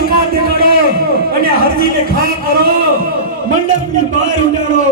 તાકાત દેખાડો અને હરજીને ખા કરો મંડપની બહાર ઉડાડો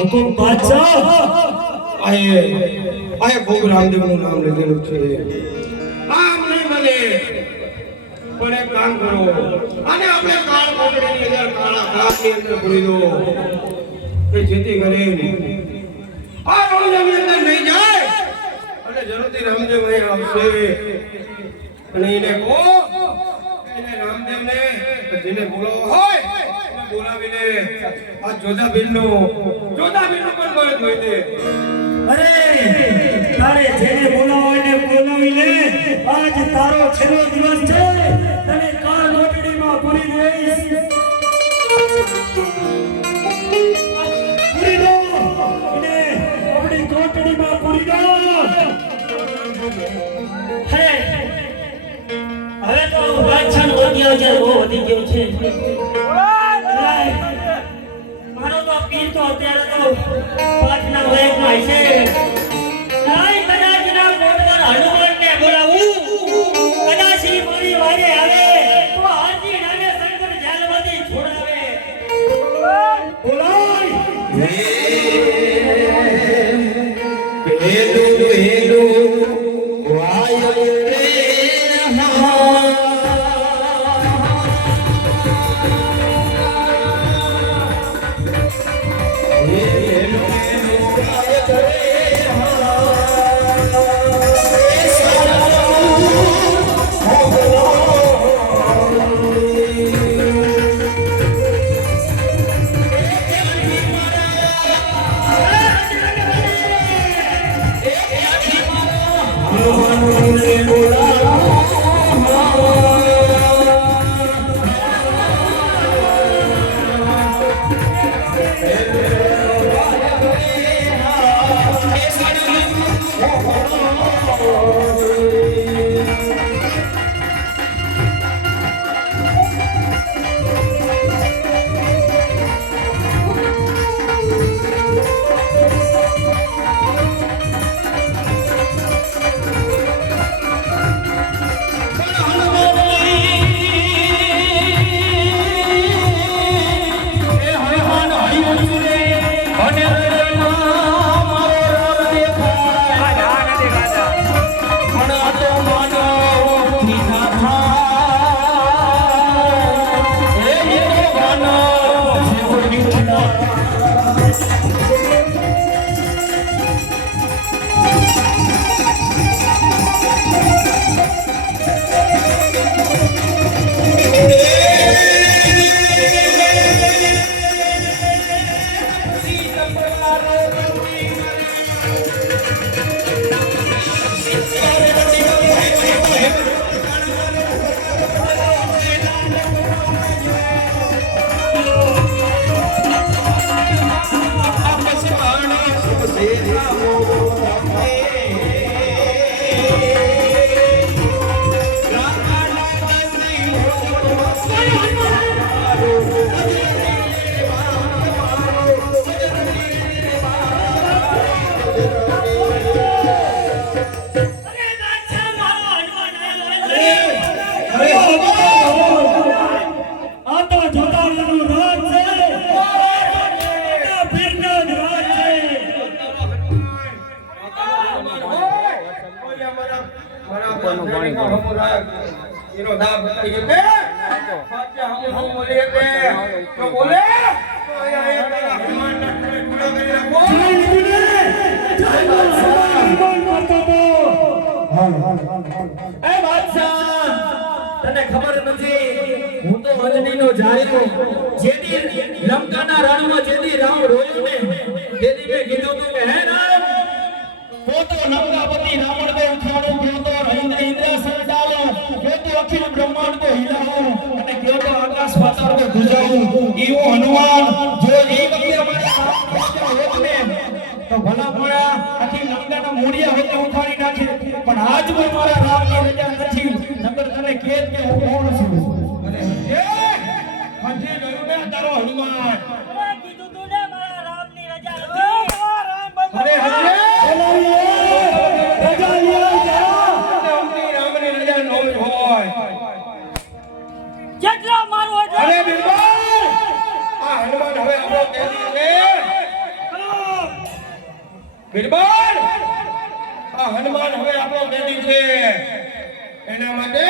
હુકુમ બાદશાહ આયે ભોગ રામદેવ નું નામ લીધેલું છે આમ નહીં બને પણ એક કામ કરો અને આપણે કાળ કોટડીની અંદર કાળા કાળની અંદર ભરી દો કે જેથી કરીને આ રોજની અંદર નહીં જાય અને જરૂરથી રામદેવ અહીં આવશે અને એને કહો એને રામદેવને જેને બોલાવો હોય બોલાવીને આ જોધાબીનનો પણ બળ જોઈ દે અરે તારે જેને બોલાવો એને બોલાવી લે આજ તારો છેલ્લો દિવસ છે તને કાળ લોટડીમાં પૂરી દઈશ હે હવે તો બાદશાહનો વધ્યો છે બહુ વધી ગયો છે મારો તો પીર તો અત્યારે તો પાંચના વયમાં છે લાઈ કદાચ ના કોટમાં હનુમાનને બોલાવું કદાચ ઈ મારી વારે આવે તો હાજી નામે શંકર જેલમાંથી છોડાવે બોલાય એનો દાબ બતાઈ ગયો કે પાછા હમ બોલે કે તો બોલે તો અહીંયા તારા હનુમાન ડોક્ટરે પૂરો કરી રાખો એ બાદશાહ તને ખબર નથી હું તો અજનીનો જાયો જેદી લંકાના રણમાં જેદી રામ રોયો ને તેદી મે કીધું તું કે હે રામ પોતો લંકાપતિ રાવણ ને ઉખાડો ગયો તો રવિન્દ્ર ઇન્દ્રાસન ડાલો ગયો તો અખિલ બ્રહ્માંડ को हिलाओ અને ગયો તો આકાશ પાતાળ को ગુજાઉં ઈવો હનુમાન જો ઈ વખતે અમારા હોત ને તો ભલા મોળા આખી લંકાના મૂળિયા હોતે ઉખાડી નાખે પણ આજ પણ મારા રામની રજા નથી નકર તને કેદ કે હું કોણ છું અરે એ હજી ગયો ને તારો હનુમાન કીધું તું ને મારા રામની રજા નથી અરે હજી રજા લ્યો જા રામની રજા ન હોય જેટલા મારું હોય અરે બિરબલ આ હનુમાન હવે આપણો કેદી છે બિરબલ આ હનુમાન હવે આપણો કેદી છે એના માટે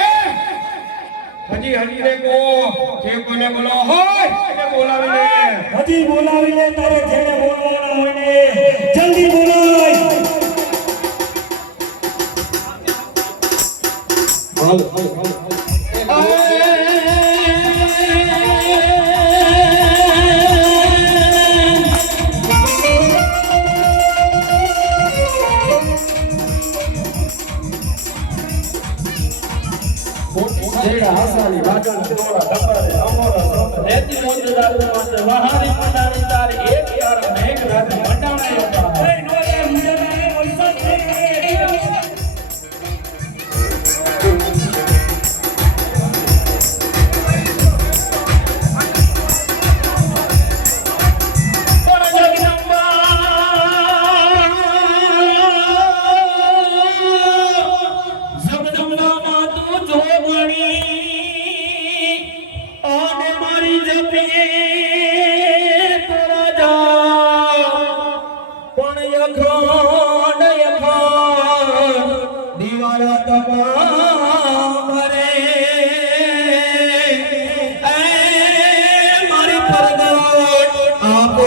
હજી હજીને કો જે કોને બોલો હોય એને બોલાવી લે હજી બોલાવી લે તારે જેને બોલવાના હોય ને જલ્દી બોલાય હાલ હાલ હાસાની વાગણ દોરા ડબરે અમોરા સોત રેતી મોજદાર મોજદાર વહારી મંડાણી તાર એક યાર મેઘ રાત મંડાણા યોગા એ નોયા મુજને વૈસા છે તો રાજા પણ યખોડ દીવારા તમામ રે એ મારી પરગટ આપો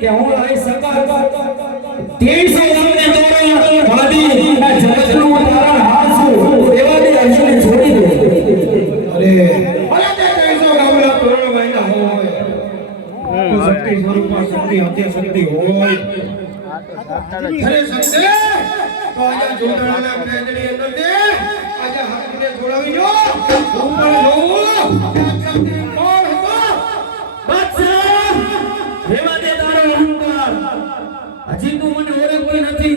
કે હું આવી સરકાર 300 ગામને દોરા વાદી આ જગતનું તારા હાથ છું એવા દે અર્જુને છોડી દે અરે ભલે તે 300 ગામના તોરણ વાયના હોય તો શક્તિ સ્વરૂપમાં શક્તિ હતે શક્તિ હોય અરે શક્તિ તો આજે જોડાના પેજની અંદર દે આજે હાથને છોડાવી જો હું પણ જોઉં શક્તિ કોણ હતો બાદશાહ રેવા દે તારો અહંકાર હજી તું મને ઓળખતી નથી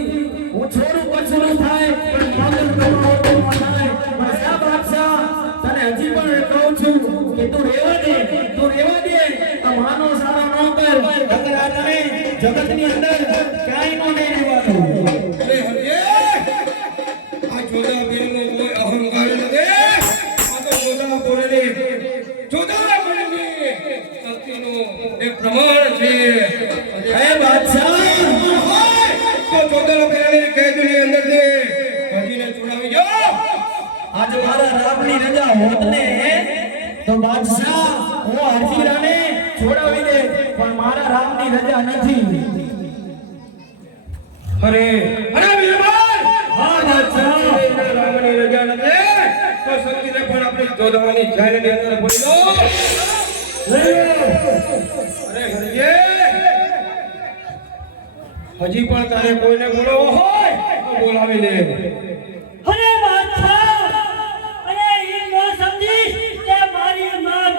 હું છોરું પછોરું થાય પણ પાગલ કરવાનો તો થાય પણ સા બાદશાહ તને હજી પણ કહું છું કે તું રેવા દે તો માનો સારો ન કર અગર આ તને જગતની અંદર કાઈ નો નહીં રહેવાનું અરે હરિયે આ જોડા બેનો કોઈ અહંકાર નથી આ તો જોડા બોલે જોડા બોલે શક્તિનો એક પ્રમાણ છે હે બાદશાહ તો જોડા બેને કેદની અંદર દે કજીને છોડાવી જો આજ મારા રામની રજા હોત ને તો બાદશાહ હું હરજીરાને છોડાવી દે પણ મારા રામની રજા નથી અરે વીરબાઈ હા બાદશાહ રામની રજા નથી તો સંગીને પણ આપણી જોડવાની જાળની અંદર બોલી દો અરે હરિયે હજી પણ તારે કોઈને બોલાવો હોય તો બોલાવી લે. અરે બાદશાહ, અરે ઈ ન સમજી કે મારી માં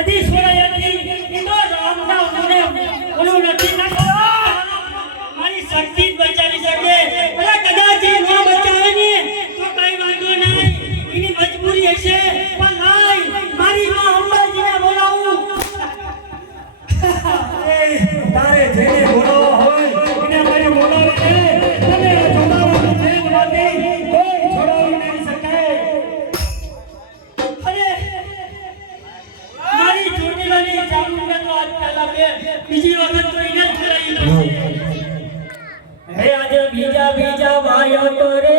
નદી છોડાઈ હતી, એનો રામના મને ઓલું નથી ના કરો. મારી શક્તિ જ બચાવી શકે. અરે કદાચ ઈ ન બચાવે ને તો કઈ વાંધો નહીં, એની મજબૂરી હશે, પણ નહીં, મારી માં અંબાજીને બોલાવું. તારે જેને બોલાવો હોય એને મને બોલાવે છે. તને આ જોડાવાનું જેલમાંથી કોઈ છોડાવી નહીં શકે. અરે મારી ચોટીલાની ચામુંડા તો આજ પહેલા બે બીજી વખત તો એને જ કરાવી પડશે. હે આજે બીજા બીજા વાયો તો રે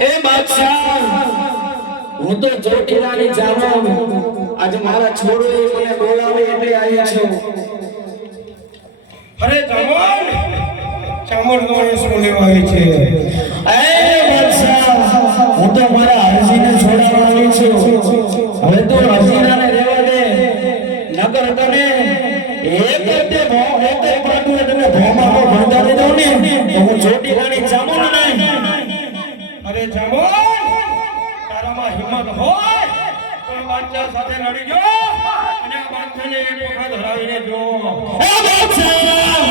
એ બાદશાહ, હું તો ચોટીલાની જામો આજે મારા છોડોએ મને બોલાવે એટલે આવી છું. અરે ચામર ચામર શું લેવા આવી છે? એ બાદશાહ, હું તો મારા હરજીને છોડાવવા આવી છું. હવે તો હરજીનાને રહેવા દે, નકર તને એક તે પાટું તને ભોમાં ભણતા દઉં ને તો હું ચોટીલાની જામો નહીં. અરે ચામર, તારામાં હિંમત હોય તો બાદશાહ સાથે લડી જો અને આ બાદશાહને એક વખત હરાવીને જો. એ બાદશાહ,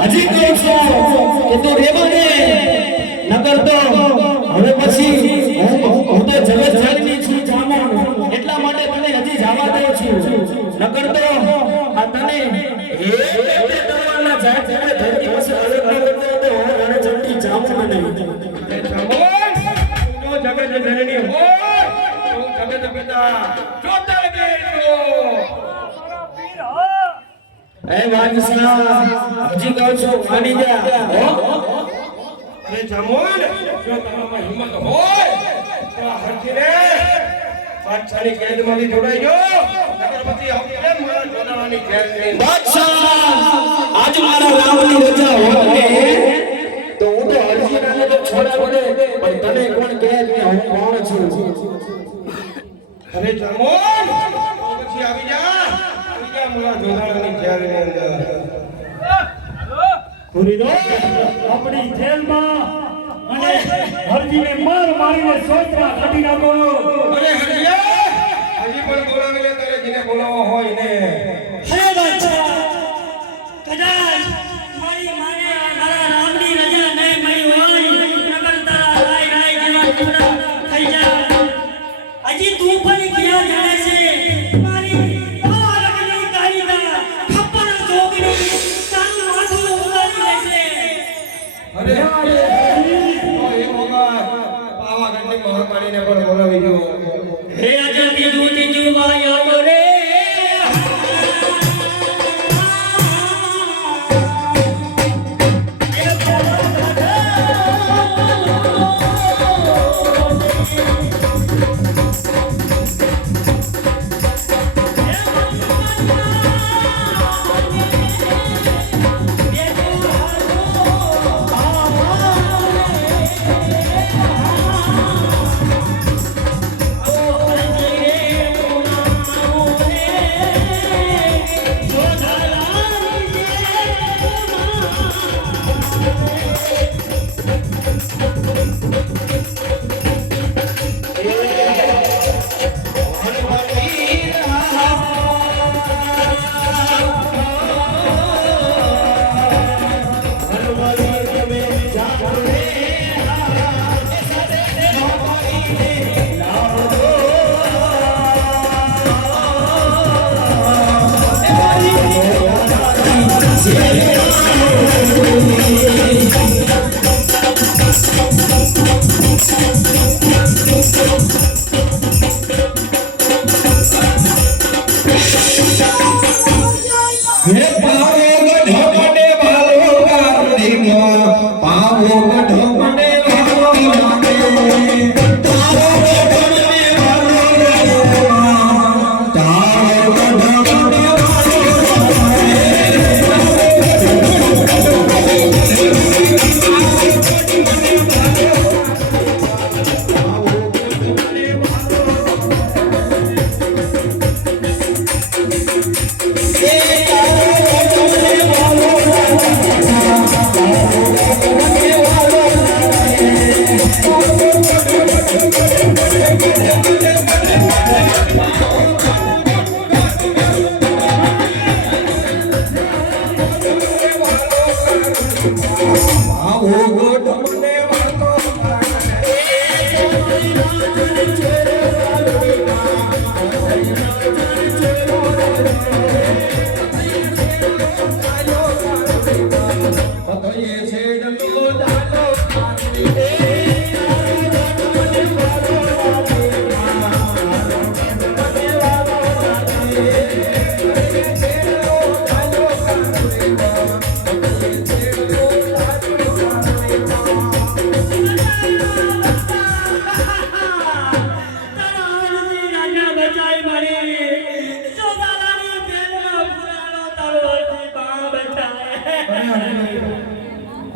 હજી કહું છું કે તું રહેવા દે, નકર તો હવે પછી હું તો જગત જાગની છું જામો, એટલા માટે તને હજી જવા દઉં છું. નકર તો આ તને એક તલવારના ઝાડ જેને ધરતી પાસે અલગ ન કરતો તો હું અને ચંડી જામો નહીં. જગત જનની હોય તો જગત પિતા જોતર ગેરજો. એ બાદશાહ, હજી કહું છું માની જા. અરે જામોન, જો તમારામાં હિંમત હોય તો આ હરજીને બાદશાહની કેદમાંથી જોડાઈ જો, નકર પછી આપણે મારા જોડાવાની કેદ નહીં. બાદશાહ, આજ મારા રામની રજા હોત ને તો હું તો હરજીનાને તો છોડાવી દે, પણ તને કોણ કહે કે હું કોણ છું? અરે જામોન, પછી આવી જા કાઢી નાખો. અરે હરિયા હજી પણ બોલાવી લે તારે જેને બોલાવો હોય ને. હે બાદશાહ, કદાચ મારી માને મારા રામની રજા નહીં મળી હોય, નગર તારા રાય રાય જેવા ટુકડા થઈ જાય. હજી તું પણ ક્યાં જાણે છે? મારી બાળકની કાળીના ખપ્પર જોગણી તારું માથું ઉડાડી લેશે. અરે એ પાવાગઢની મહાકાળીને પણ બોલાવી દો. હે અજંતી દૂતી જુવાય આવો રે.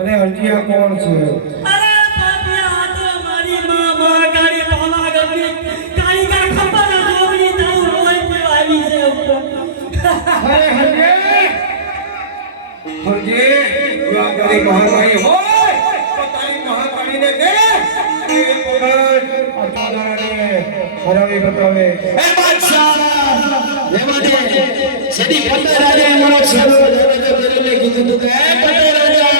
અરે હરજીયા કોણ છે? અરે પાપિયા, આ તો મારી માં મહાકાળી પાવાગઢની કાળીકા ખપ્પર જોગણી તારું રોય પીવા આવી છે. અરે હરજે હરજે તું આ તારી મહાકાળી હોય તો તારી મહાકાળીને દે એ પોગાડ આ ચોદારાને હરાવી બતાવે. એ બાદશાહ રેવા દે. જેની પતે રાજાએ મારો છેડો કરીને કીધું તું કે એ પતે રાજા,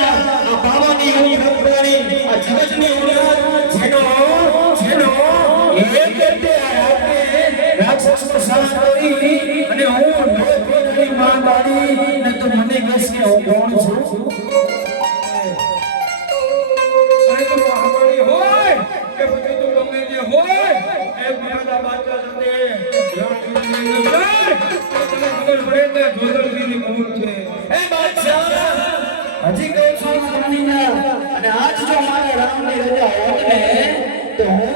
આ બાવાની હું રખવાની આ જગતની ઉડાર જેનો એ કરતે આપણે રાક્ષસનો સાથ કરી અને હું લોકોની માં બાળી ને તો મને કહેશ કે હું કોણ છું? અરે તું મહાકાળી હોય કે પછી તું ગમે તે હોય એ મારા બાદશાહ સાથે લડવાની અંદર તને ખબર પડે ને જોધરજીની કબૂલ છે. એ બાદશાહ હજી કઈ છું માની ના, અને આજ જો મારા રામની રજા હોત ને તો હું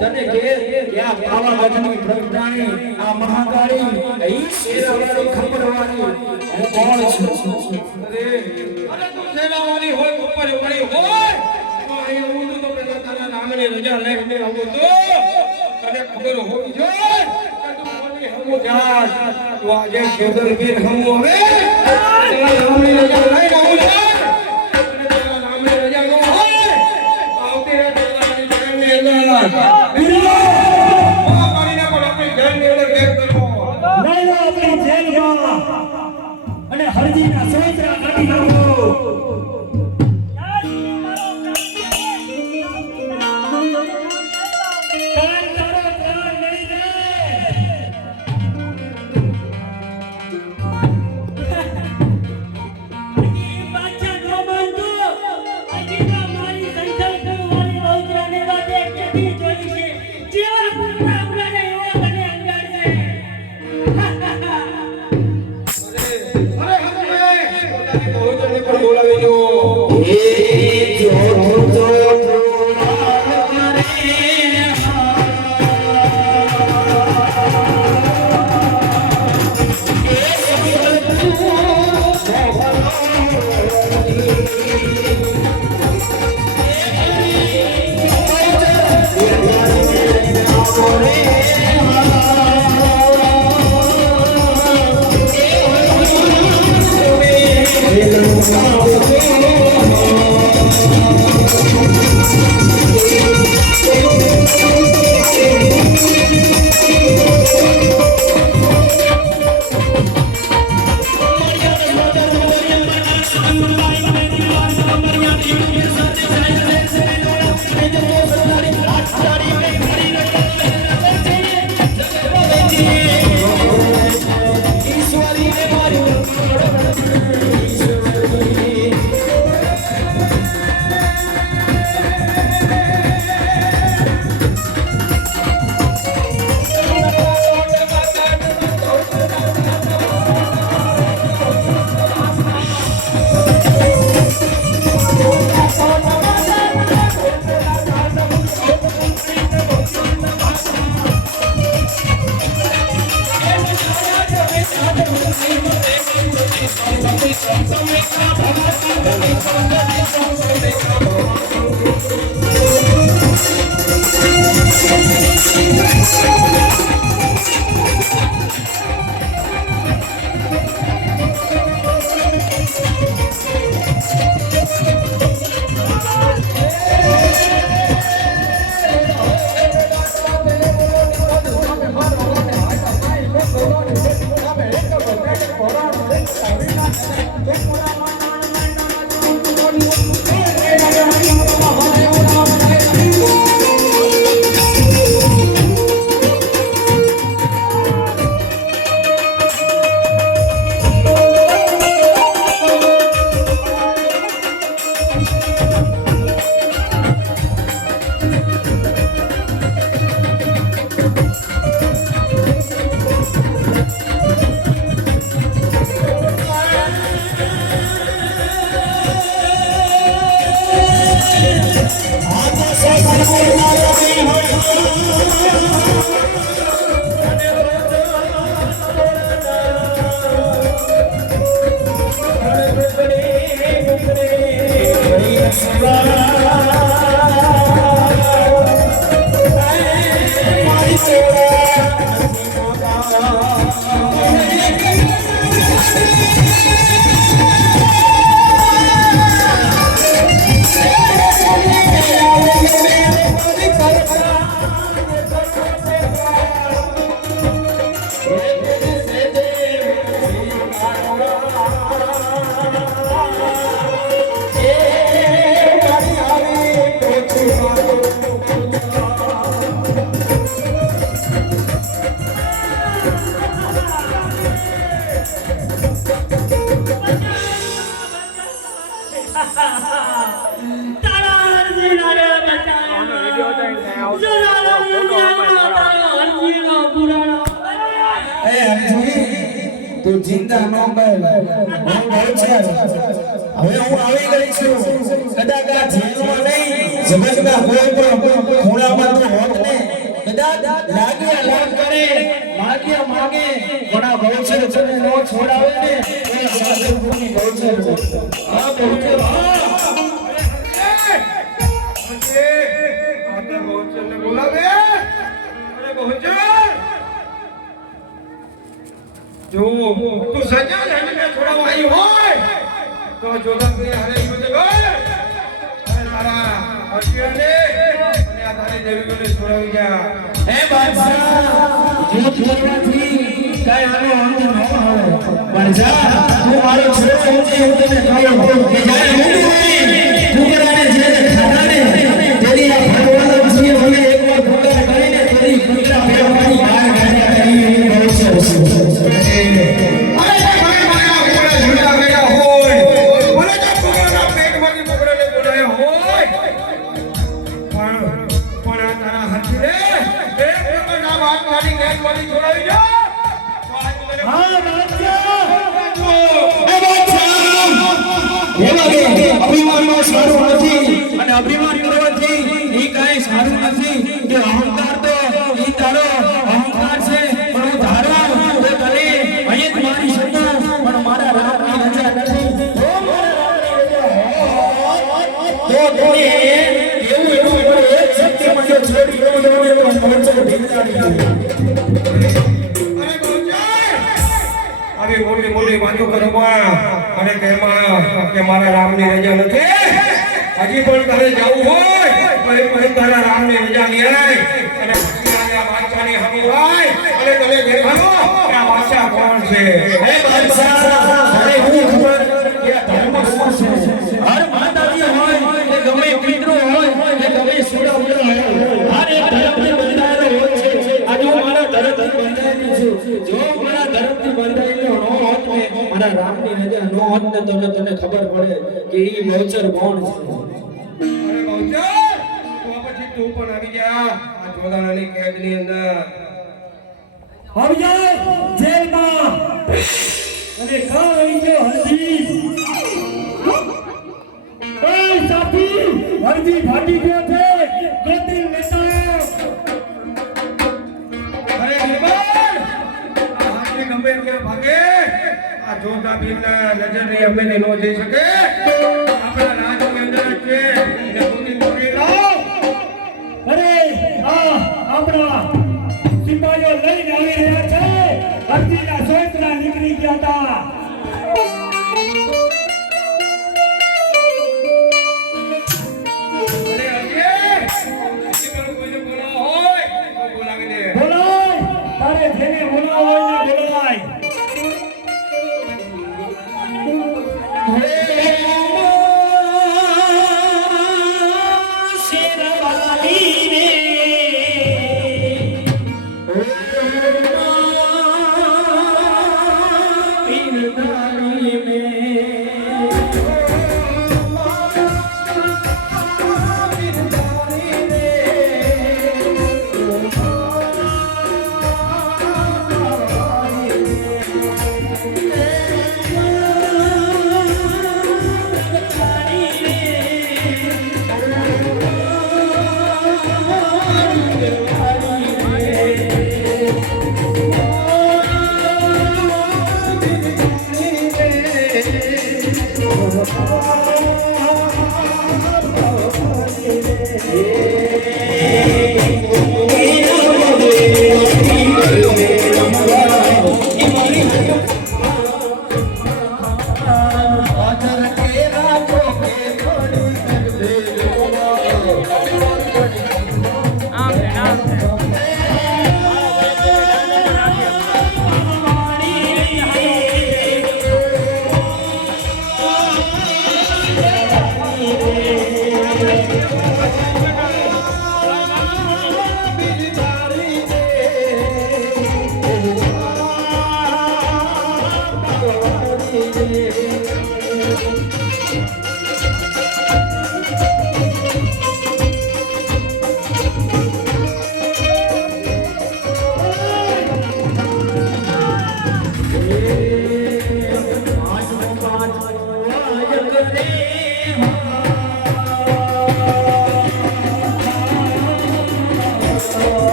તને કે આ પાવાગઢની પ્રગટાણી આ મહાકાળી ઈ શેરાવાળી ખપરવાળી હું કોણ છું? અરે તું સેનાવાળી હોય ઉપર પડી હોય તો અહીં આવું તો પેલા તારા નામની રજા લઈને આવું તો તને ખબર હોવી જોઈએ કે તું કોની હમો જાસ. તું આજે જોધરવીર હમો હવે તારા નામની રજા લઈને આવું છે. અને તારા નામની રજા ન હોય આવતી રાતે તારી ટ્રેનની અંદર હાથીના સોતરા કાઢી નાખો. કાન તારો પ્રાણ લઈ લે. હજી પાછા નો બાંધો. હજી તો મારી સંકલ્પ વાળી બહુચરાની વાતે કેદી જોઈ છે. જેવા પૂરા પૂરાને એવો તને અંગાડશે. અરે પોતાની બહુચરને પણ બોલાવી લો. એ જો તું ચિંતા ન કર હું બહુ છે હવે હું આવી ગઈ છું કદાચ આ જીવનમાં નહીં જગતના કોઈ પણ ખૂણામાં તું હોત ને કદાચ લાગે લાગ કરે માગે ઘણા બહુ છે તને નો છોડાવે ને એ સાસુની બહુ છે હા બહુ છે બહુચરને બોલાવે. અરે બહુચર, જો તું સજા જઈને છોડાવવા આવી હોય તો જોતા તું હરે મને ગયો અને તારા અર્જુનને અને આ તારી દેવીઓને છોડાવી જા. હે બાદશાહ જો છોડવાથી કાંઈ આનો અંત ન આવે. પણ જા તું મારો છોરો ઊંચી હું તને કહું કે જ્યારે હું કુકરાને જે ખાધાને તેની આ ભગવાન જીએ મને એકવાર ભૂલા કરીને તેની કુકરા ભેળવાની બહાર કાઢ્યા કરી એની બહુ છે. અભિમાનમાં સારું નથી અને અભિમાન કરવાથી ઈ કાંઈ સારું નથી કે અહંકાર તો ઈ તારો અહંકાર છે પણ હું ધારો તો તને અહીં જ મારી શકું પણ મારા રામની રજા નથી. તો મારા રામની રજા તો તને એવું એક સત્ય મને છોડી દો તો મોરચો ભેગાડી અરે મોટી મોટી વાતો કરવા અને કે મારા રામની રજા નથી. હજી પણ તારે જવું હોય તો તારા રામની રજા લેવાય અને આ બાદશાહની હમી હોય અને તમે દેખાડો કે આ બાદશાહ કોણ છે. હે બાદશાહ અરે હું ખબર કે આ ધર્મ શું છે. હર માતાજી હોય કે ગમે પિતૃ હોય કે ગમે સુરા હોય હર એક ધર્મથી બંધાયેલો હોય છે. આજે મારા ધર્મથી બંધાયેલી છે. જો મારા ધર્મથી બંધાયેલો ન હોત ને મારા રામની રજા ન હોત ને તો તને ખબર પડે કે ઈ બહુચર કોણ છે. અરે બહુચર તો પછી તું પણ આવી જા આ ચોદાણાની કેદની અંદર. આવી જાય જેલમાં અને કાં આવી ગયો હરજી. એ સાથી હરજી ભાગી ગયો છે. ગોતી લેતા અરે નિર્મલ આ હાથને ગમે ત્યાં ભાગે આ જોતા બીરના નજરની અમે નો જઈ શકે. આપણા રાજની અંદર જ છે એને ગોતી પકડી લાવ. અરે આ આપણા સિપાહીઓ લઈને આવી રહ્યા છે. હરજીના સોયતરા નીકળી ગયા હતા. અરે અજય હજી પણ કોઈને બોલાવો હોય તો બોલાવી દે. બોલાય તારે જેને બોલાવો હોય ને બોલાય.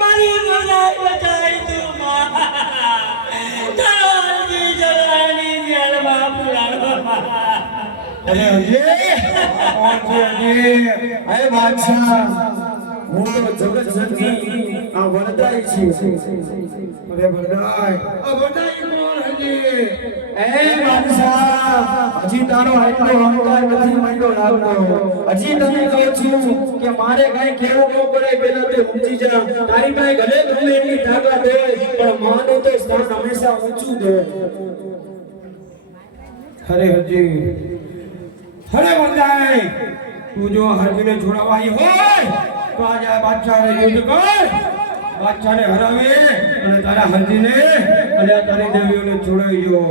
મારી મજા બચાઈ તું માં તારી જવાની જેલમાં પુરાણમાં અરે અજય કોણ છે અજય? અરે બાદશાહ હું તો જગત જનની આ વરદાઈ છું. અરે વરદાય આ વરદાય કોણ હજી? એ બાદશાહ હજી તારો આટલો અહંકાર નથી માંડ્યો લાગતો. હજી તને કહું છું કે મારે કાંઈ કહેવું ન પડે પેલા તે ઊંચી જા. તારી પાસે ગલે ગમે એટલી તાકાત હોય પણ માનું તો સ્થાન હંમેશા ઊંચું દે. અરે હજી અરે વરદાય તું જો હરજીને છોડાવવા આવી હોય તો આજે આ બાદશાહને યુદ્ધ કર, બાદશાહને હરાવે અને તારા હરજીને અને તારી દેવીઓને છોડાવી જો.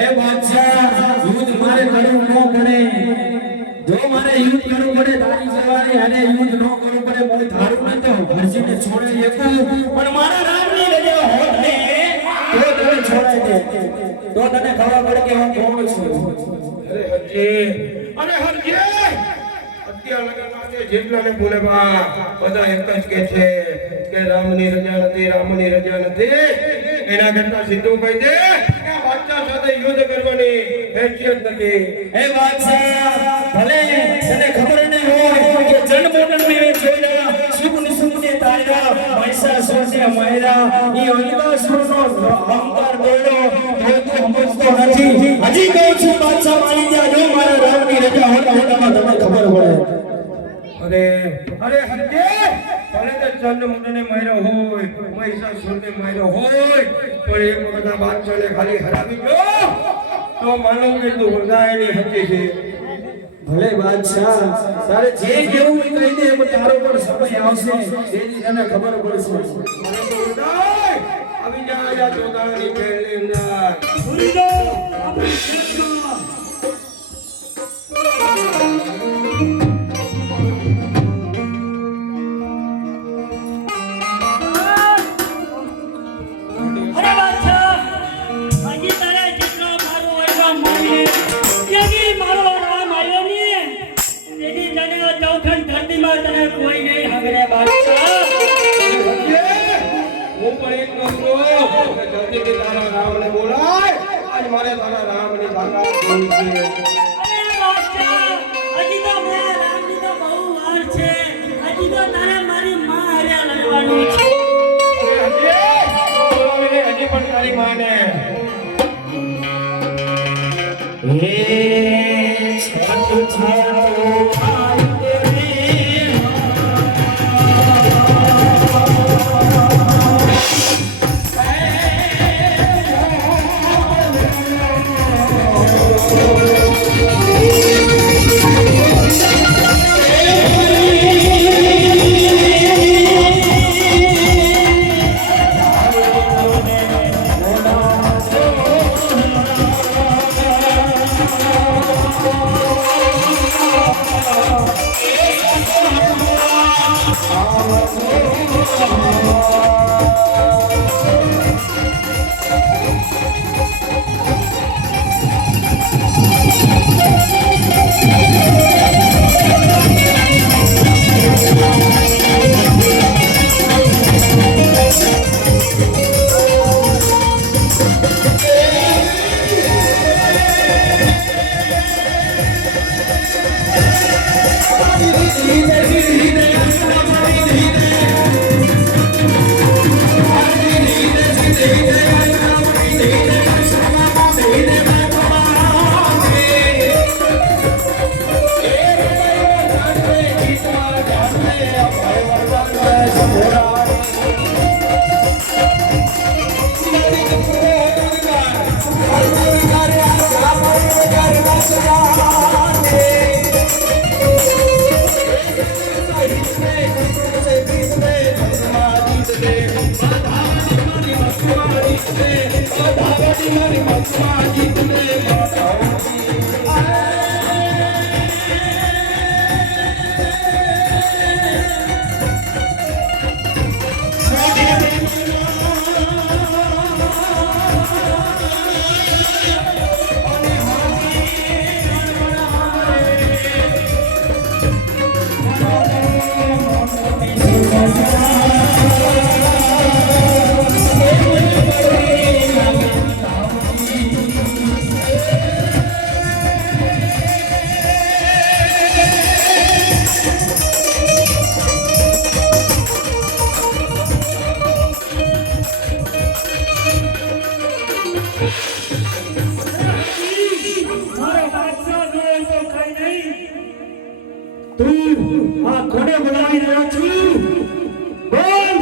એ બાદશાહ યુદ્ધ મારે કરવું ન પડે. જો મારે યુદ્ધ કરવું પડે તારી જવાની અને યુદ્ધ ન કરવું પડે કોઈ ધારું ન તો હરજીને છોડાવી શકું પણ મારા રામની રજા હોત ને તો તને છોડાવી દે. તો તને ખબર પડે કે હું કોણ છું. અરે હરજી અને હરજી અત્યાર લગનમાં જેટલાને બોલે બા બધા એક જ કે છે કે રામની રજા નથી, રામની રજા નથી. એના કરતા સીધું કહી દે કે આ બાદશાહ સાથે યુદ્ધ કરવાની હેસિયત નથી. એ બાદશાહ ભલે તને ખબર નહીં હોય કે જન્મોડન મે જોયા સુખ સુખને તારા મહિષાસુરને માર્યા ઈ અનિદાસુરનો અહંકાર દોડ્યો તો તું સમજતો નથી. હજી કહું છું બાદશાહ માની જા જો મારા રામની રજા હોતા હોતામાં તમને ખબર પડે. અરે હરજી ભલે તે ચંદ્રમુંડને માર્યો હોય, મહિષાસુરને માર્યો હોય પણ એક વખત આ બાદશાહને ખાલી હરાવી જો તો માનો કે તું વરદાયની હજી છે. ભલે બાદશાહ તારે જે કેવું હોય કહી દે પણ તારો પણ સમય આવશે તેની તને ખબર પડશે. મને તો વરદાય આવી જા ચોદાની જેલની અંદર. ભૂલી જાઓ આપણી ખેતમાં અરે બાદશાહ હજી તારે જેટલો મારો એટલો મારી ત્યાંથી મારો રામ આવ્યો ને તેથી તને ચૌખંડ ધરતીમાં તને કોઈ નહીં હગરે બાદશાહ. હું પણ એક નોકરો કે જલ્દીથી તારા રામને બોલાય. આજ મારે તારા રામની તાકાત જોઈ છે. અરે બાદશાહ હજી તો મારા રામની તો બહુ વાર છે. હજી તો તારે મારી માં હારે લડવાનું છે. હજી પણ તારી માને હે છત છાતો આઈ તેરી મારો બાદશાહ જોઈ તો કઈ નહીં. તું આ કોને બોલાવી રહ્યો છું? બોલ.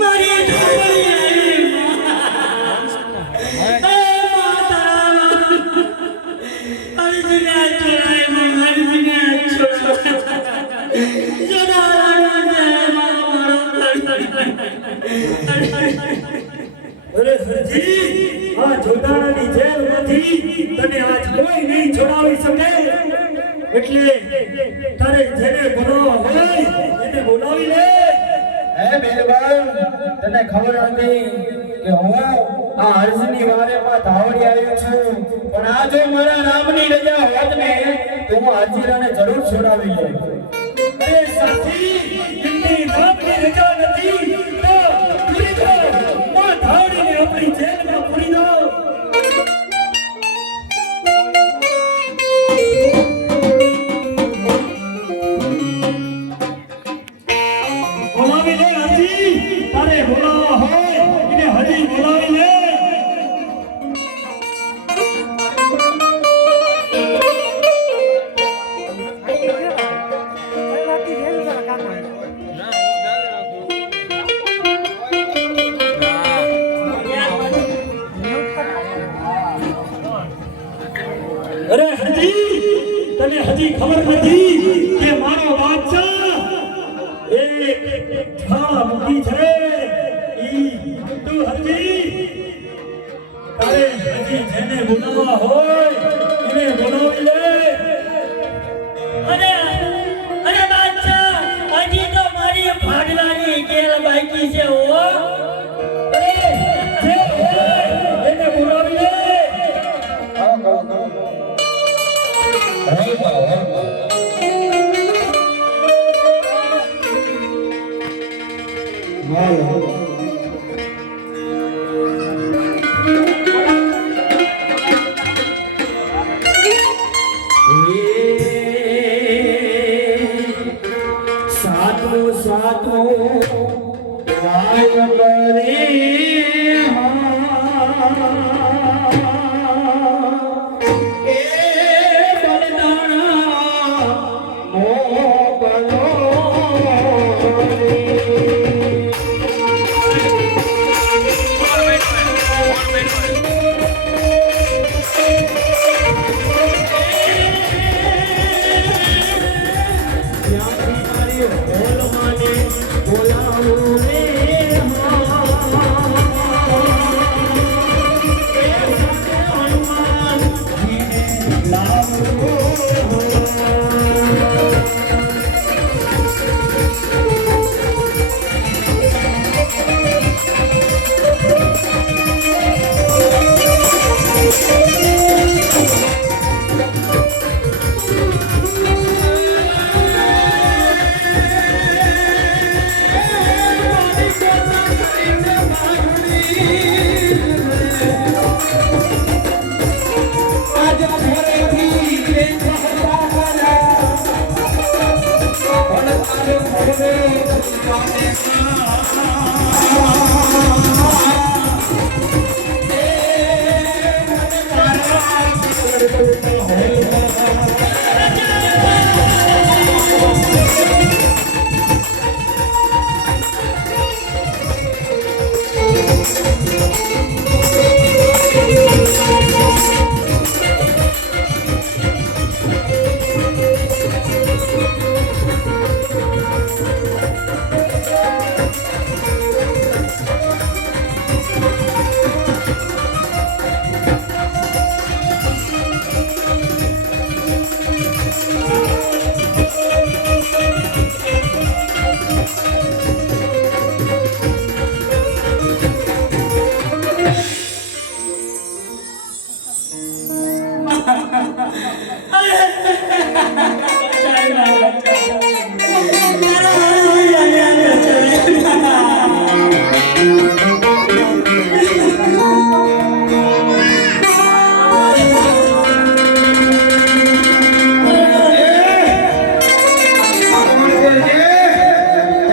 મારી ઢોળી આવી. મારી જગ્યા છોડાય, મારી જગ્યા અરે હરજી, આ જોધાણાની જેલમાંથી તને આજ કોઈ નહીં છોડાવી શકે. એટલે તારે જેને બોલાવવા હોય એને બોલાવી લે. હે બેલબાન, તને ખબર નથી કે હું આ અર્જની વારેમાં ધાવડી આવ્યો છું, પણ આ જો મારા નામની રજા હોત ને તો હું અર્જીરાને જરૂર છોડાવી લેત. અરે સાથી, એમની નામની રજા નથી તો પૂરી દો. આ ધાવડીને આપણી જેલમાં પૂરી દો. બોલાવી લે હજી. તારે બોલાવવા હોય એને હજી બોલાવી લે. અરે હરજી, તને હજી ખબર નથી કે મારો બાદશાહ એક છાળા મૂકી છે. ઈ તું હરજી, તારે હજી જેને બોલાવવા હોય એને બોલાવી લે. અરે અરે બાદશાહ, હજી તો મારી ભાડલાની કેલ બાકી છે. હો અરે જે હોય એને બોલાવી લે.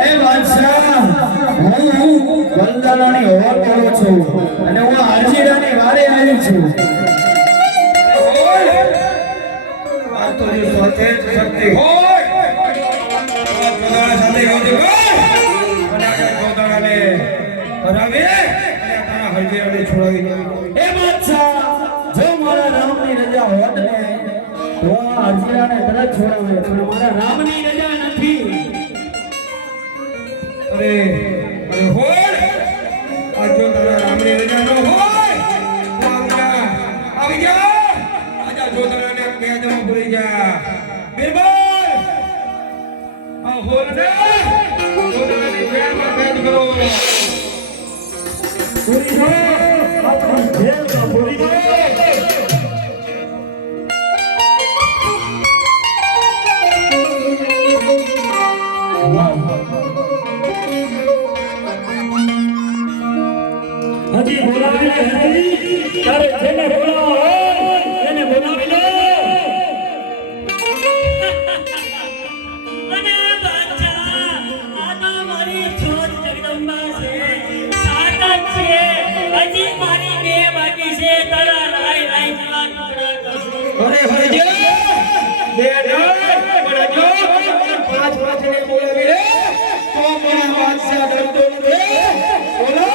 એ બાદશાહ, હું વંદનાની હોર કરું છું અને હું આજીરાની વારે આવી છું. આ તો જે સોચે જ શક્તિ હોય તો જોડાણા સાથે યોજી કર અને આગળ જોડાણાને હરાવી અને તારા હૈદરાને છોડાવી દે. એ બાદશાહ, જો મારા રામની રજા હોત ને તો આ આજીરાને તરત છોડાવે, પણ મારા રામની રજા નથી. અરે અરે હોય આ જો તારા રામની રજા ન હોય તો આવી જા આજા જોતરાને કેદમાં ભૂલી જા. બિરબલ આ હોલને જોતરાની જેલમાં કેદ કરો. પૂરી દો આપણી જેલમાં પૂરી દો. હજી બોલાવી લે હજી, તારે જેને બોલાવો હોય એને બોલાવી લે. અને બાદશાહ, આ તો મારી છોડ જગદંબા છે, સાટક છે. હજી મારી બે બાકી છે, તારા રાય રાય જેવા ટુકડા કરશે. અરે હરજે બે ડર પણ જો પાંચ ને બોલાવી લે તો મારા બાદશાહ ડરતો નથી. બોલો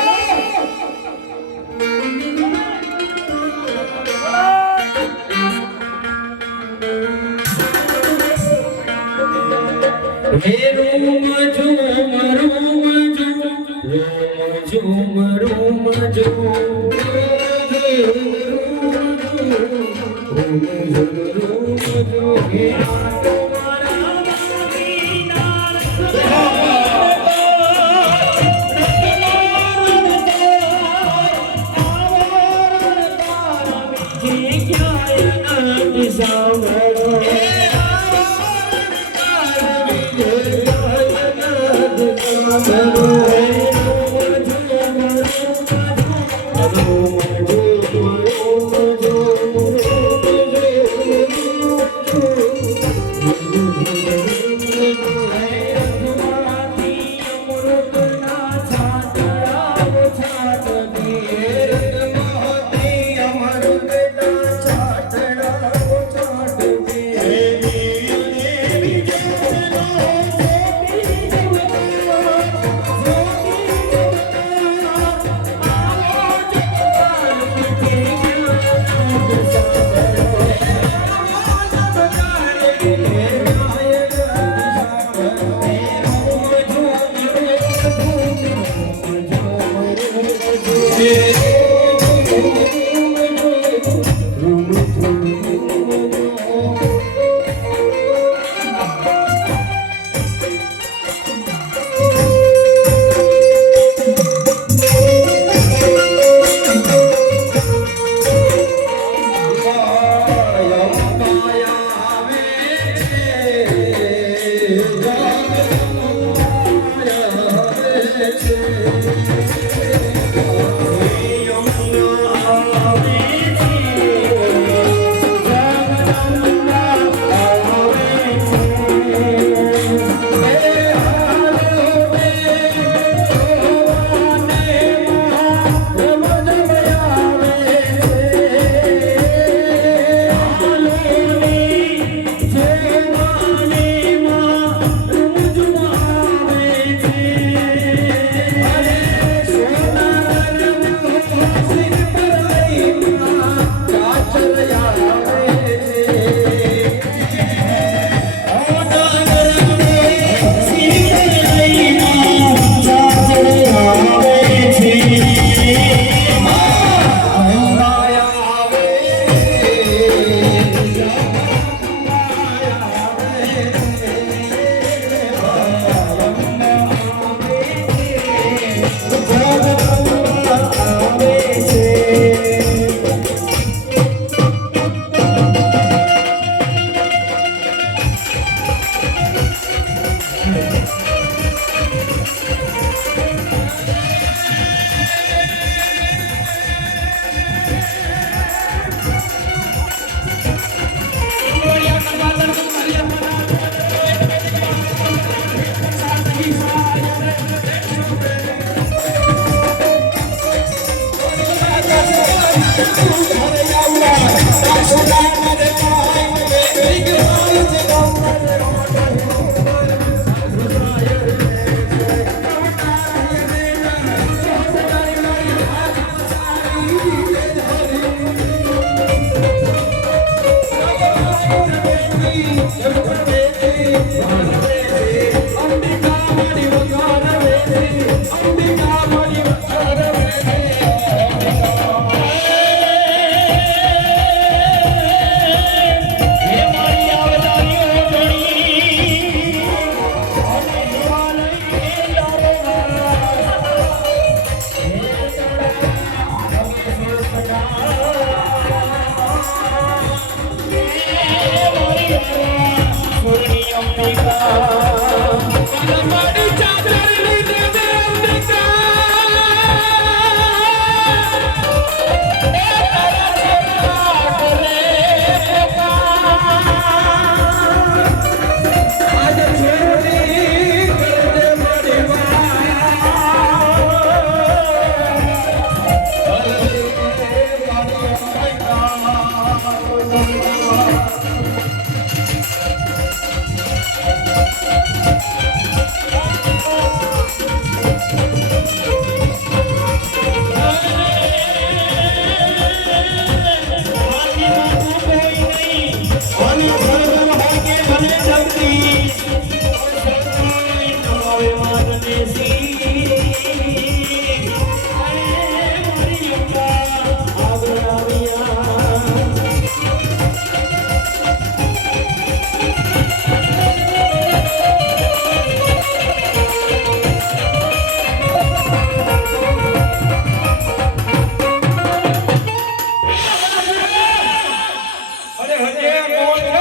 અરે હજે કોણ છે?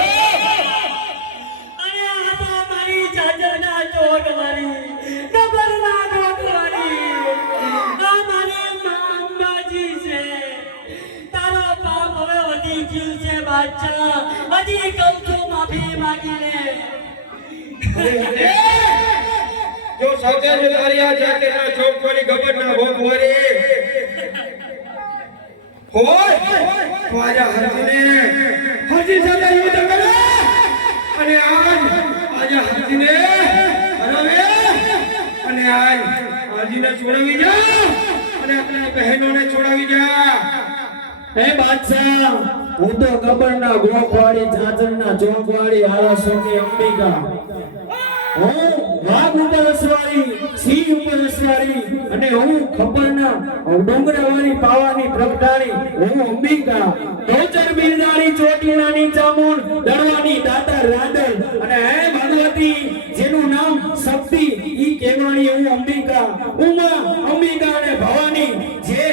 અરે આ તો મારી ચાચરના ચોટ વાળી નંબરના ચોટ વાળી આ મારી અંબાજી છે. તારો પાપ હવે વધી ગયું છે બાદશાહ. હજી કહું છું માફી માંગી લે. અરે જો સાચે જ તારી આ જાતના ચોકવાની ગબરના ભોગ વરે હોય તો આજા હરજીને હરજી સાથે યુદ્ધ કરે અને આજા હરજીને હરાવે અને હરજીને છોડાવી જા અને આપણી બહેનોને છોડાવી જા. હે બાદશાહ, હું તો ગબરના ગોખવાળી ઝાંઝરના ચોકવાળી આળસોની અંબિકા, હું વાઘ ઉપર અસવારી, સિંહ ઉપર અસવારી અને હું ખબરના ડુંગરાવાળી પાવાની પ્રગટાણી, હું અંબિકા, ગૌચર બિરદાણી ચોટીલાની ચામુંડ, દળવાની દાતા રાંદલ અને હે ભગવતી જેનું નામ શક્તિ ઈ કહેવાણી હું અંબિકા, ઉમા, અંબિકા અને ભવાની, જે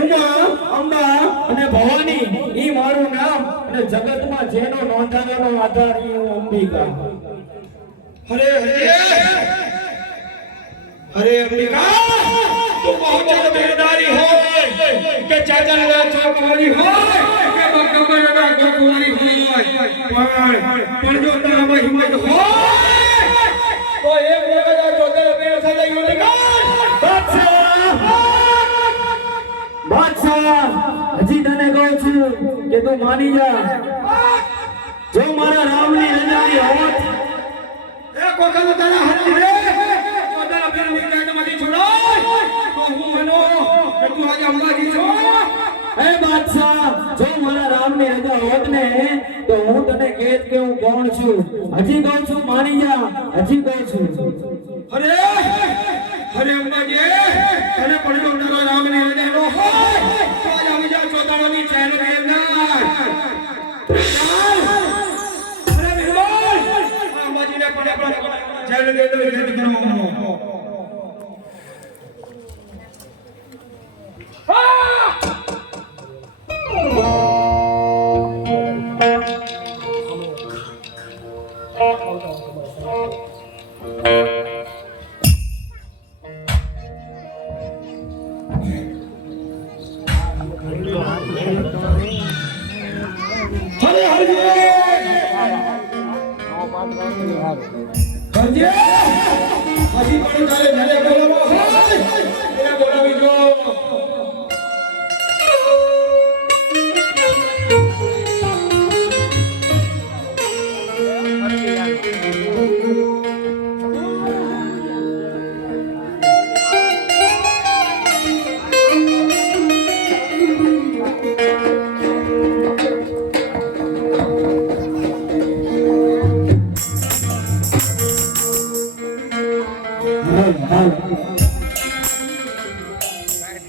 ઉમા, અંબા અને ભવાની ઈ મારું નામ અને જગતમાં જેનો નોંધાવાનો આધાર ઈ હું અંબિકા. અરે અંબિકા, તું પહોંચો બેદારી હોય કે ચાચરના ચોકવાળી હોય કે ગબરના ગોખવાળી હોય, પણ જો તારામાં હિંમત હોય તો એક વખત આ ચોદર બેન સાથે યુદ્ધ કર. બાદશાહ, હજી તને કહું છું કે તું માની જા. જો મારા રામની રજાની હોત એક વખત તારા હરજીને ચોદર બેનની કાટમાંથી છોડાય તો હું માનો કે તું આજે અંબાજી છો. હે બાદશાહ, જો મારા રામની રજા હોત ને તો હું તને કહેત કે હું કોણ છું. હજી કહું છું માની જા, હજી કહું છું. અરે અંબાજી, તને પણ જો તારા રામની રજા નો હોય તો આજે બીજા ચોદાણાની ચેન મેળના. અરે બિરબલ, અંબાજીને પણ આપણા ચેન મેળનો યુદ્ધ કરો. અરે હરજી, હજી પણ તારે ઘરે બોલાવો હોય એને બોલાવી જો.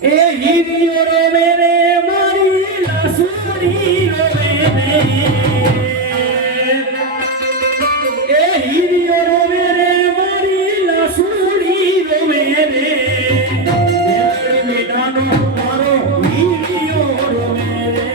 એ હીરિયો રોવે રે મારી લાસુડી રોવે રે, એ હીરિયો રોવે રે મારી લાસુડી રોવે રે, બેટાનો મારો હીરિયો રોવે રે.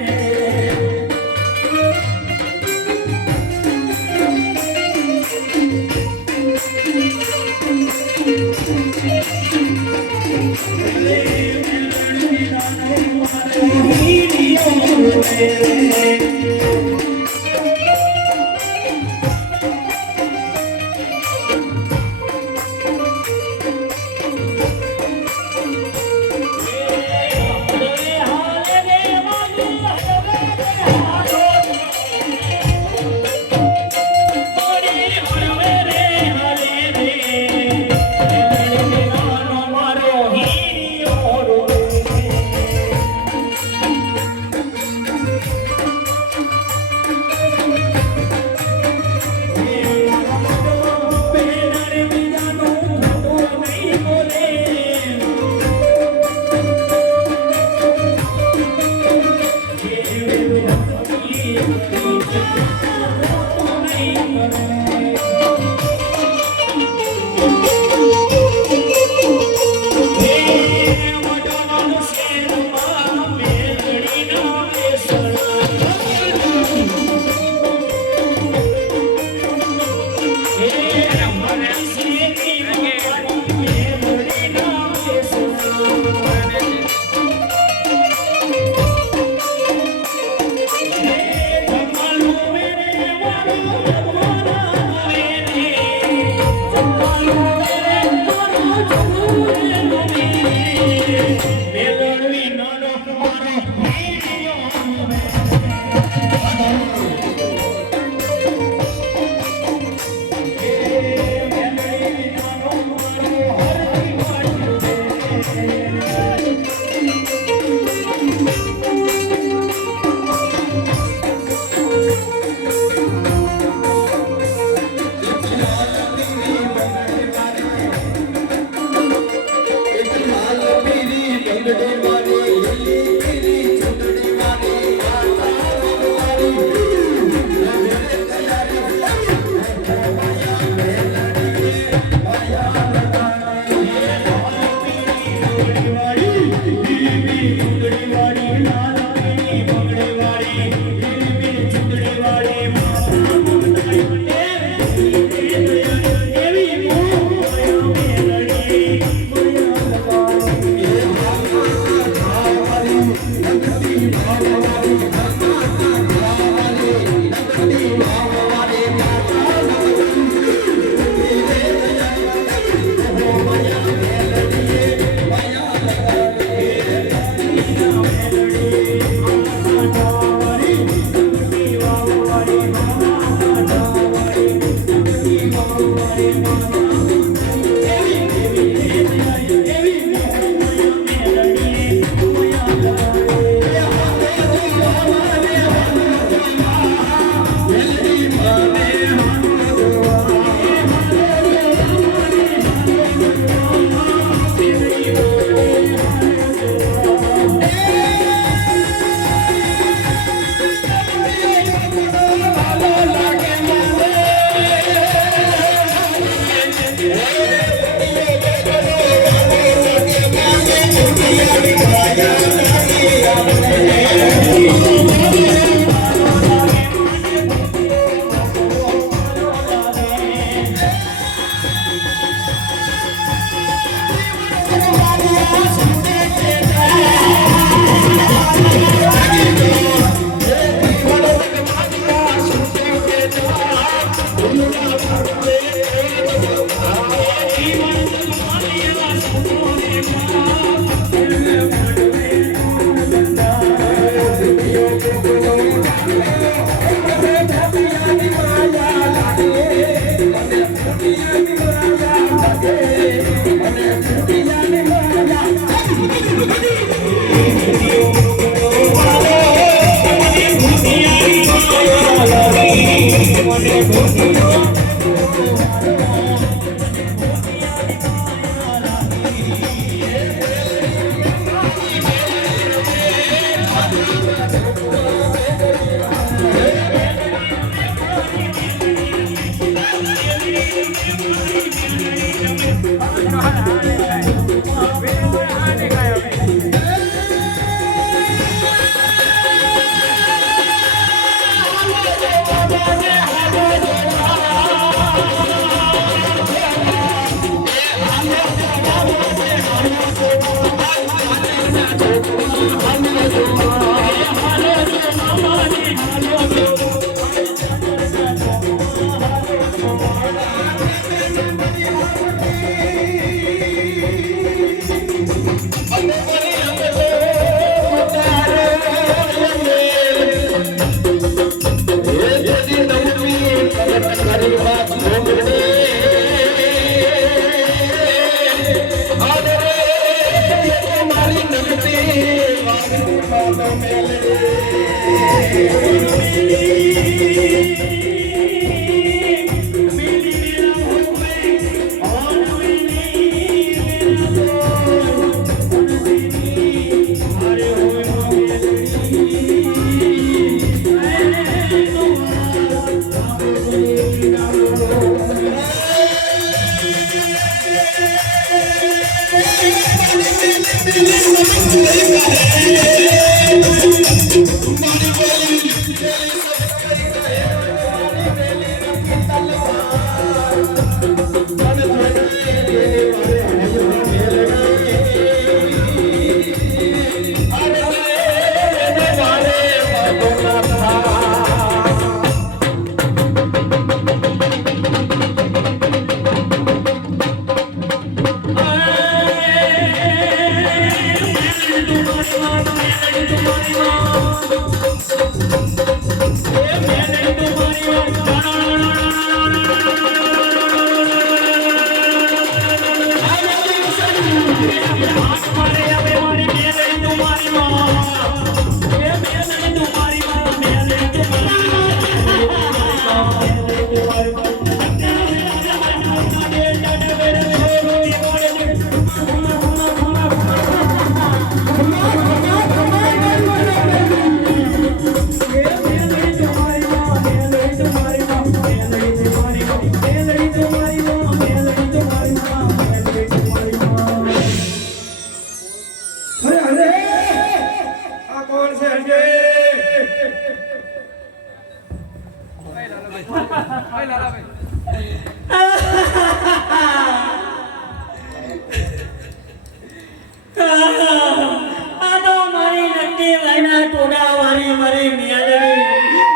આ તો મારી નક્કી વાયના ટોડા વાળી મારી મેલડી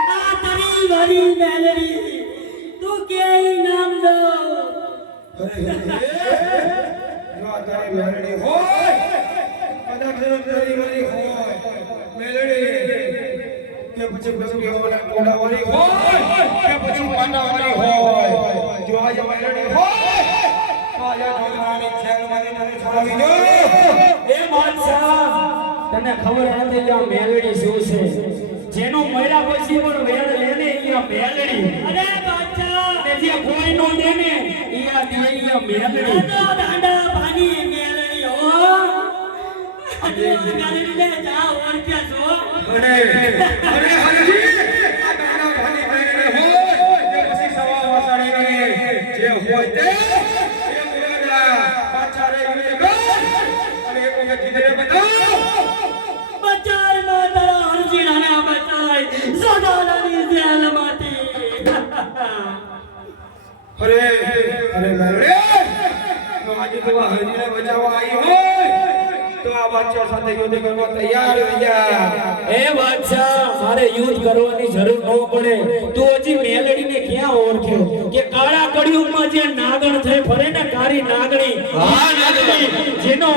આ તારી મારી મેલડી તું ક્યાંય નામ દો જો આ તારી મેલડી હોય કદાચ તારી મેલડી હોય મેલડી કે પછી કેવાના ટોડાવાળી હોય કે પછી પાંડાવાળી હોય જો આ મેલડી હોય તો આ જોગરાની ખેલવાની મને છોડાવી દો એ બાદશાહ તને ખબર નથી કે આ મેલડી શું છે જેનું મળ્યા પછી પણ વેળ લેને અહીંયા મેલડી અરે બાદશાહ અને જે કોઈ નો દેને અહીંયા દે અહીંયા મેલડી આ તો દાંડા પાણી મેલડી હો આજે મેલડી ને જા ઓળખ્યા છો અરે હરજી આ દાડા ભાની મેલડી હોય કે પછી સવા વાસાડી કરે જે હોય તે બચાર માતા હરજી રાણા બચાય સદાલાની જેલમાંથી અરે મેલડી તો આજે તો હરજીને બચાવવા આવી હોય તો આ બાદશાહ સાથે યુદ્ધ કરવા તૈયાર થઈ જા એ બાદશાહ મારે યુદ્ધ કરવાની જરૂર ન પડે તું હજી મેલડીને ક્યાં ઓળખ્યો કે કાળા કળિયુગમાં જે નાગણ થઈ ફરે ને કાળી નાગણી આ નાગણી જેનો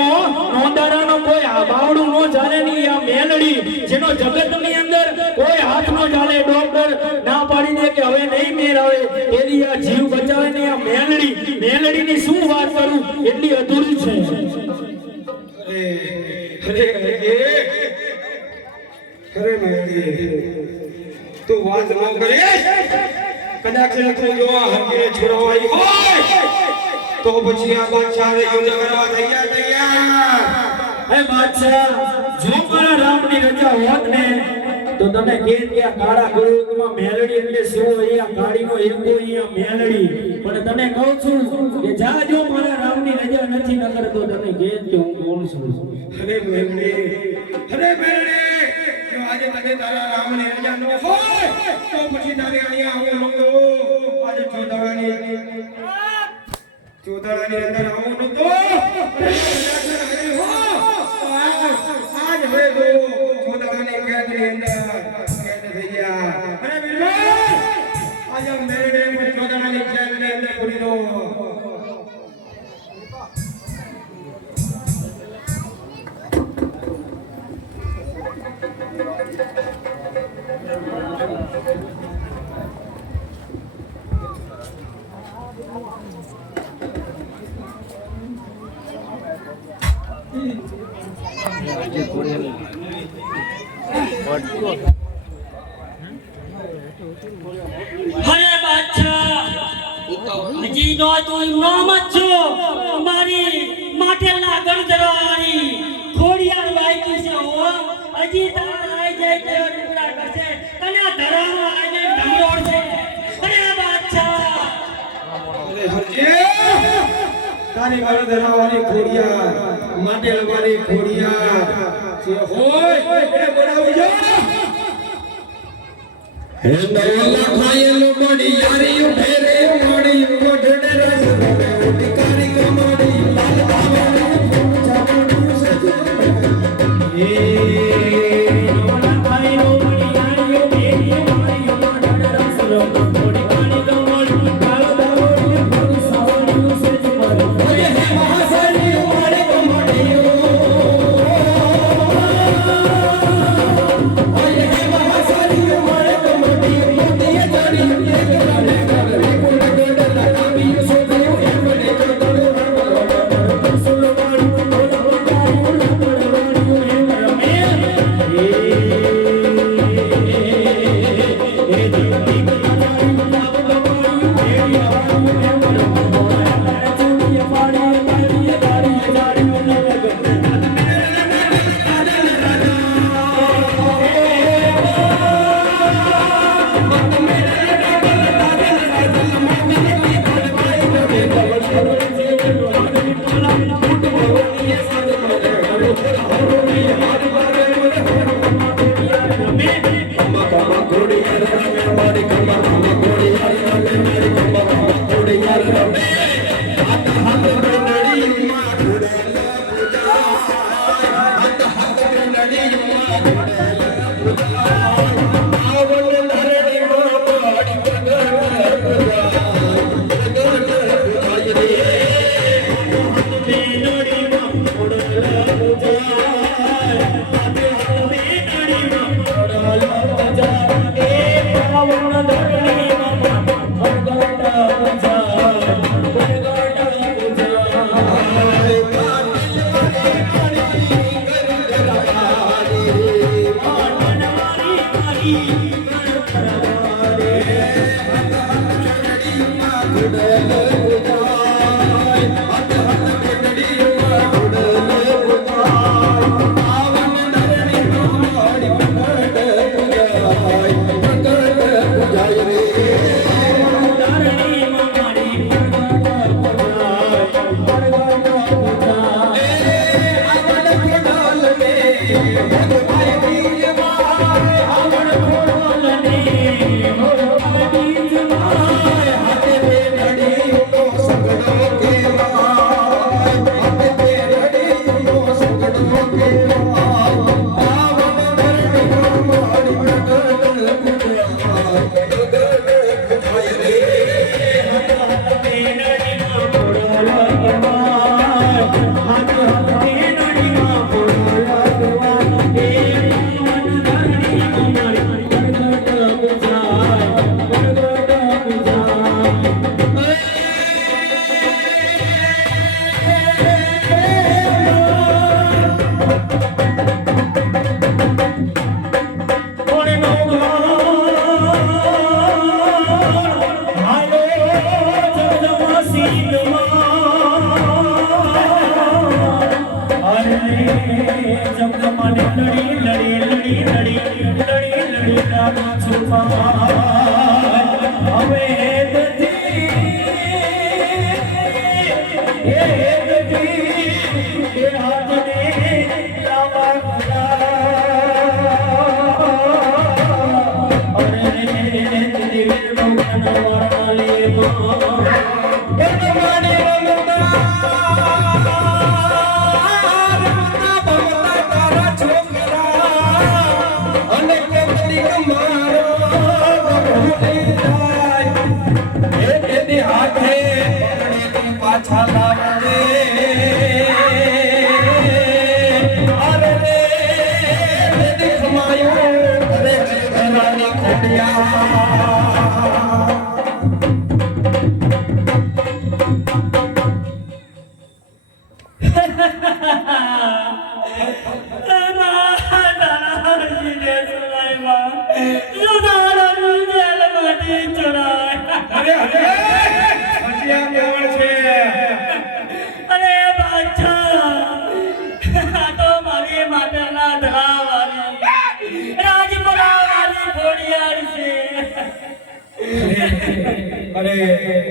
નોંધારાનો કોઈ બાવડું ન ચાલે ની આ મેલડી જેનો જગતની અંદર કોઈ હાથ ન ચાલે ડોક્ટર ના પાડી દે કે હવે નહીં મેર આવે એની આ જીવ બચાવે ને આ મેલડીની શું વાત કરું એટલી અધૂરી છે અરે મેલડી તું વાત ન કરે કદાચ તું જો આ હરજીને છોડવાઈ હોય તો પછી આ બાદશાહને યુદ્ધ કરવા તૈયાર હે બાદશાહ જો મારા રામની રજા હોત ને તો તને કે આ કાળા કળિયુગમાં મેલડી એટલે શું અહીંયા કાળીનો એકો અહીંયા મેલડી પણ તને કહું છું કે જા જો મારા રામની રજા નથી નકર તો તને કે હું કોણ છું અરે મેલડી જો આજે તને તારા રામની રજા ન હોય તો પછી તારે અહીંયા આવું આજે ચોદાળાની અંદર આવું નતો આજ હવે તો ચોદાળાની કેદની અંદર કેદ થઈ ગયા અરે વીરભાઈ આજે મેલડી ચોદાળાની કેદની અંદર પૂરી દો અરે બાદશાહ હજી નો તું નામ જ છો મારી માથે લાગણ ધરવાની ખોડિયાર બાઈકી છે હો હજી તારા આઈ જાય તો ટુકડા કરશે તને ધરાવા આઈ જાય ઢંગોળ છે અરે બાદશાહ અરે હરજી તારી મારી ધરાવાની ખોડિયા માટે લગાડી ખોડિયા જે હોય એ બનાવી જા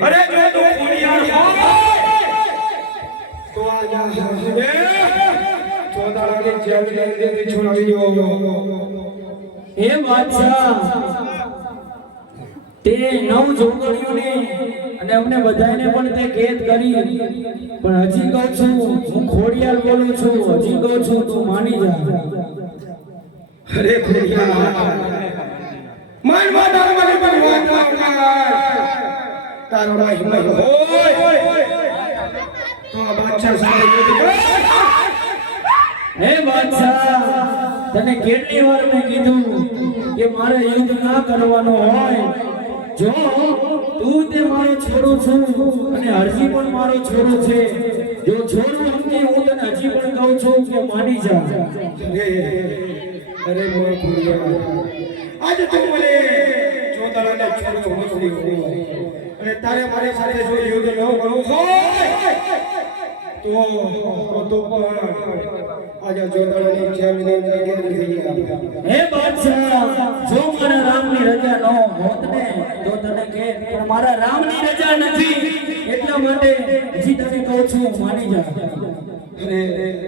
અરે જો તું ખોડિયાર તો આ જા ચોદારાની જેમ જલ્દી છોડાવી દો હે બાદશાહ તે 9 જોગણીઓને અને અમને બધાને પણ તે કેદ કરી, પણ હજી કહું છું, હું ખોડિયાર બોલું છું, હજી કહું છું તું માની જા. અરે ખોડિયાર માન માતા મને ભગવાન તારો મહિમા હોય તો આ બાદશાહ સાથે યુદ્ધ કર. હે બાદશાહ, તને કેટલી વાર મેં કીધું કે મારે યુદ્ધ ના કરવાનો હોય. જો તું તે મારો છોરો છું અને હરજી પણ મારો છોરો છે. જો છોરો અંગે હું તને હજી પણ કહું છું કે માની જા. અરે મોર ખોડિયાર, આજે તું મને જોતારાને છોડો મોકલી અને તારે મારી સાથે જો યુદ્ધ ન કરવું હોય તો પણ આજે જોતારાની જેમ થઈ ગયા. હે બાદશાહ, જો મારા રામની રજા ન હોત ને તો તને કે, પણ મારા રામની રજા નથી, એટલા માટે હજી તને કહું છું માની જા.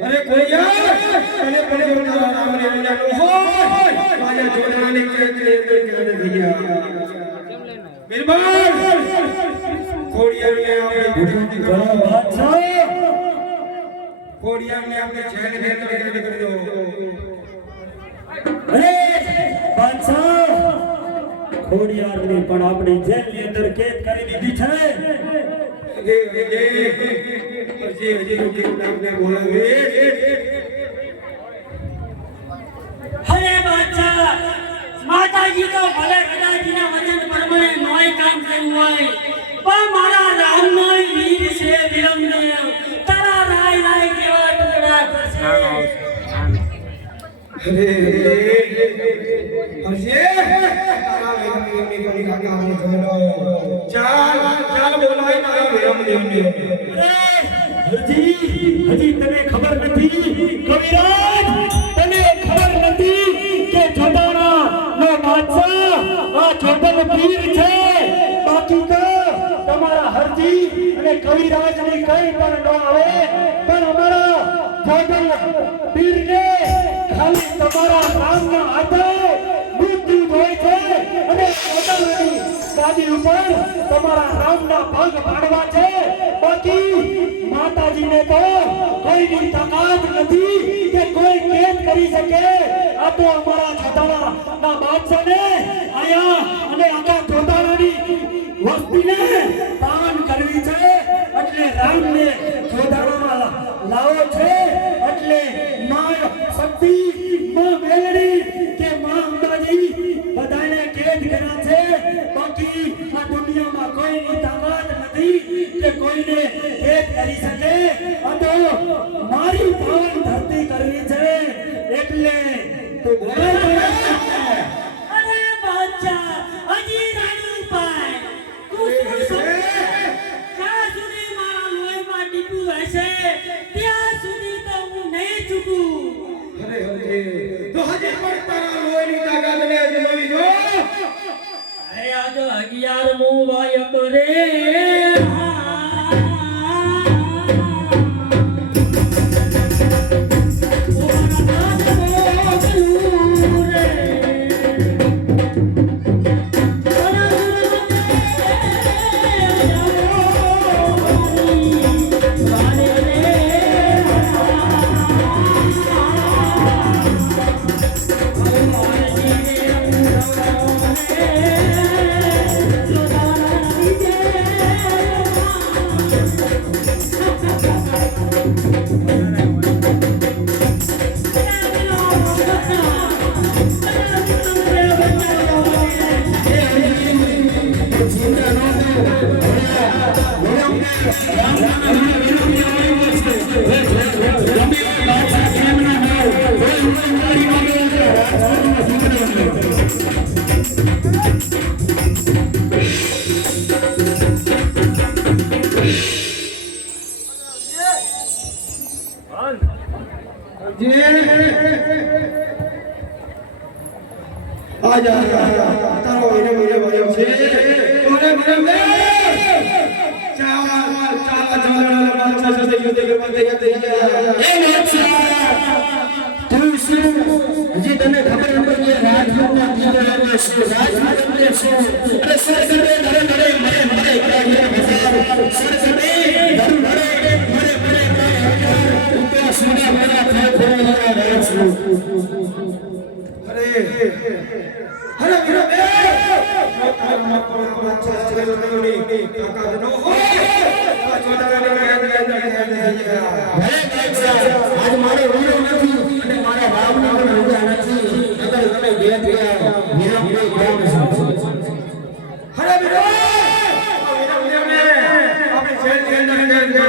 અરે ખોડિયાર, તને પણ જો તારા રામની રજા ન હોય આજે જોતારાની જેમ થઈ ગયા. બિરબલ ખોડિયારને આપણે બાદશાહ, ખોડિયારને આપણે જેલ ની અંદર કરી દો. અરે બાદશાહ, ખોડિયારની પણ આપણી જેલની અંદર કેદ કરી દીધી છે. અરે બાદશાહ, માતાજી તો ભલે કદાચના વચન પ્રમાણે નોય કામ કર્યું હોય, પણ મારા રામનો વીર છે વિરમદેવ, તારા રાય રાય કેવા ટુકડા કરશે. હજી તને ખબર નથી કવિરાજ, તને ખબર નથી કે જોતાણા નો બાદશાહ આ જોતન પીર છે. બાકી તો તમારા હરજી અને કવિરાજ ની કઈ પણ ન આવે, પણ અમારા જોતન પીરને ખાલી તમારા નામના હાથે મૃત્યુ હોય છે અને જોતાણાની ગાદી ઉપર તમારા નામના પગ પાડવા છે. બાકી માતાજીને તો કોઈની તાકાત નથી કે કોઈ કેદ કરી શકે. આ તો અમારા જોતાણાના બાદશાહને આયા અને આખા જોતાણાની વસ્તીને પાવન કરવી છે, એટલે રામને જોતાણામાં લાવો છે. એટલે માં શક્તિ, માં મેલડી કે માં અંબાજી બધાને કેદ કર્યા છે. બાકી આ દુનિયામાં કોઈની તાકાત નથી કે કોઈને કેદ કરી શકે. આ તો મારી પાવન ધરતી કરવી છે, એટલે તો બોલે. અરે બાદશાહ, હજી રાણી પાય તું શું સમજે? જ્યાં સુધી મારા લોહીમાં ટીપું હશે ત્યાં સુધી તો હું નહીં ચૂકું. તો હજી પણ તારા લોહીની તાકાતને અજમાવી જો. અરે આજ 11મું વાયક રે. તારો એને મને ભર્યો છે. તોને મને લે ચાલ બાદશાહ સાથે યુદ્ધ કરવા તૈયાર થઈ ગયા. એ બાદશાહ, તું શું હજી તને ખબર નથી કે રાજ્યમાં દીકરો આવ્યો છે, રાજ્ય શું અને સરકાર હરે વીરો બે તારા બાદશાહ શ્રેષ્ઠની તાકાત ન હોય આ ચોદાની આજ મારે વીરો નથી અને મારા રામ નામનો વીરા નથી નકર તમે બે વીરા ગામ છે હરે વીરો વીરોને આપણે જેલ કરો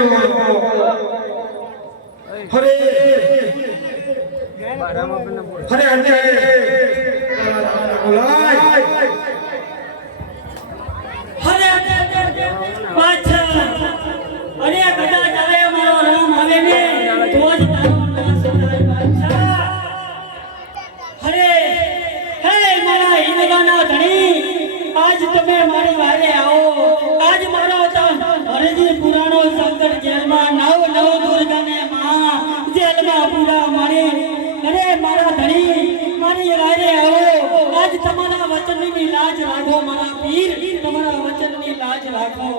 હરે હરે અંતે બોલાય હરે બાદશાહ અરે કદાચ આવે મારો રામ આવે ને તો જ તારો નાશ થાય બાદશાહ હરે હરે મારા હિંદવાના ધણી આજ તમે મારી વારે આવો આજ મારો હરજી પુરાણો શંકર જેલમાં નવ દુર્ગાને માં જેલમાં પૂરા મારી અરે મારા ધણી મારી વારે આવો આજ તમારા વચનની લાજ રાખો મારા પીર તમારા વચનની લાજ રાખો